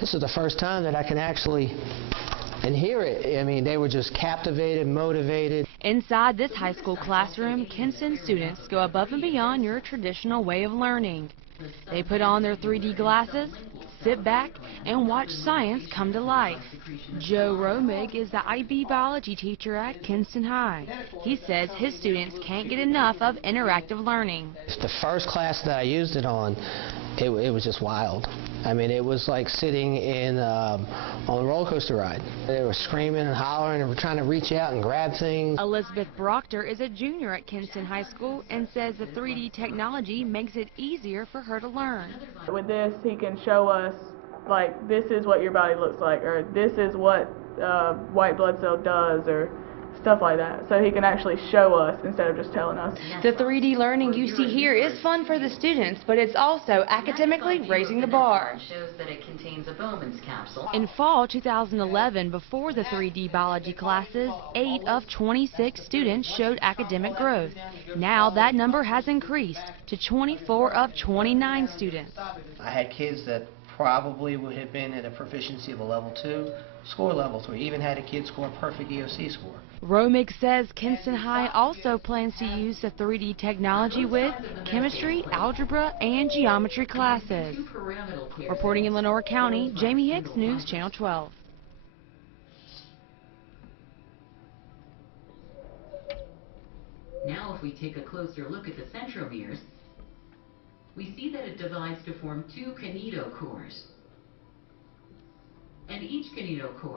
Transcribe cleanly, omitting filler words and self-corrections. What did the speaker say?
This is the first time that I can actually hear it. I mean, they were just captivated, motivated. Inside this high school classroom, Kinston students go above and beyond your traditional way of learning. They put on their 3D glasses, sit back, and watch science come to life. Joe Romig is the IB biology teacher at Kinston High. He says his students can't get enough of interactive learning. It's the first class that I used it on. It was just wild. I mean, it was like sitting on a roller coaster ride. They were screaming and hollering and were trying to reach out and grab things. Elizabeth Brockter is a junior at Kinston High School and says the 3D technology makes it easier for her to learn. With this, he can show us, like, this is what your body looks like, or this is what white blood cell does, or stuff like that. So he can actually show us instead of just telling us. The 3D learning you see here is fun for the students, but it's also academically raising the bar. Shows that it contains a Bowman's capsule. In fall 2011, before the 3D biology classes, 8 of 26 students showed academic growth. Now that number has increased to 24 of 29 students. I had kids that probably would have been at a proficiency of a level 2, score level 3, even had a kid score a perfect EOC score. Romig says Kinston High also plans to use the 3D technology with chemistry, algebra, and geometry classes. Reporting in Lenoir County, Jamie Hicks, News Channel 12. Now if we take a closer look at the centromeres, we see that it divides to form 2 kinetochores. And each kinetochore